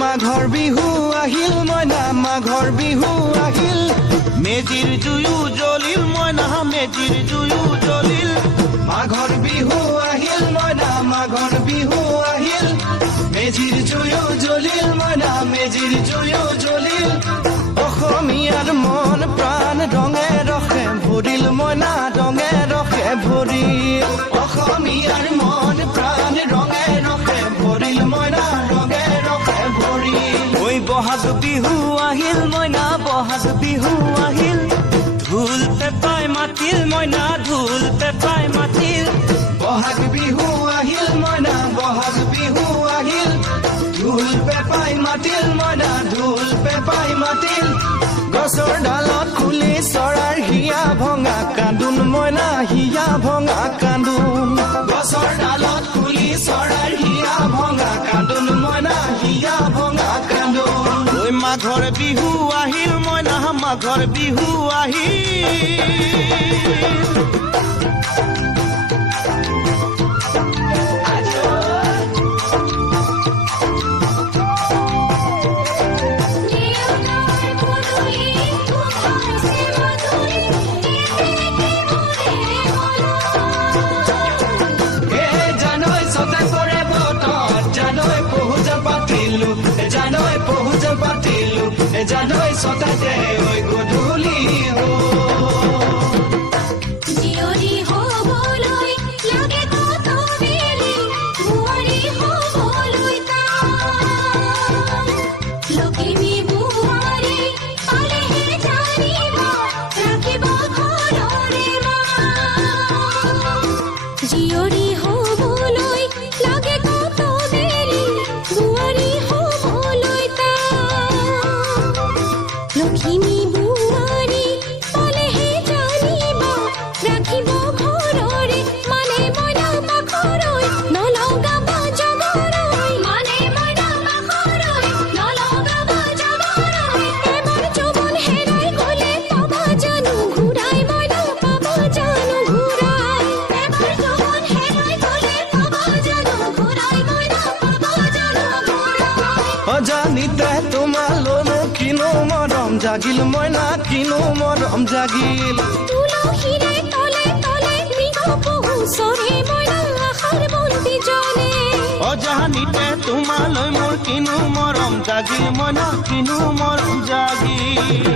মাঘৰ বিহু আহিল মইনা মাঘৰ বিহু আহিল মেজিৰ জুয়ো জ্বলিল মইনা মেজিৰ জুয়ো জ্বলিল মাঘৰ বিহু আহিল মইনা মাঘৰ বিহু আহিল মেজিৰ জুয়ো জ্বলিল মইনা মেজিৰ জুয়ো জ্বলিল অসমীয়াৰ মন প্ৰাণ ৰঙে ৰখে ভৰিল মইনা ৰঙে ৰখে ভৰিল অসমীয়াৰ মন প্ৰাণ ৰঙে ৰখে ভৰিল মইনা ৰঙে ৰখে ভৰিল ঐ বহাগ বিহু আহিল মইনা বহাগ বিহু আহিল ঢোল পেপাই মাতিল মইনা ঢোল পেপাই মাতিল বহাগ বিহু আহিল মইনা বহাগ বিহু আহিল ঢোল পেপাই মাতিল মইনা ঢোল পেপাই মাতিল গছৰ ডালত খুলি চৰাৰ হিয়া ভঙা কান্দোন মইনা হিয়া ভঙা কান্দোন গছৰ ডালত খুলি চৰাৰ হিয়া ভঙা কান্দোন মইনা হিয়া ভঙা কান্দোন ঐ মাঘৰ বিহু আহিল মইনা মাঘৰ বিহু আহিল জানৈ সতাতে ওই গধূলি হো জিয়ৰি হবলৈ লাগে কত বেলি বুৱাৰী হবলৈ তা লখিমী বুৱাৰী পালেহে জানিব ৰাখিব ঘৰৰে মা জিয়ৰি হবলৈ লাগে কত বেলি বুৱাৰী হবলৈ তা লখিমী বুৱাৰী পালেহে জানিব ৰাখিব ঘৰৰে মানে মইনা পাখৰৈ নলগাব জগৰৈ মানে মইনা পাখৰৈ নলগাব জগৰৈ এবাৰ যৌৱন হেৰাই গ'লে পাবা জানো ঘূৰাই মইনা পাবা জানো ঘূৰাই এবাৰ যৌৱন হেৰাই গ'লে পাবা জানো ঘূৰাই মইনা পাবা জানো ঘূৰাই অজানিতে তোমালৈ কিনো মৰম জাগিল মইনা কিনো মৰম জাগিল তুলসীৰে তলে তলে মৃগ পহু চৰে মইনা আশাৰ বন্তি জ্বলে অজানিতে তোমালৈ মোৰ কিনো মৰম জাগিল মইনা কিনো মৰম জাগিল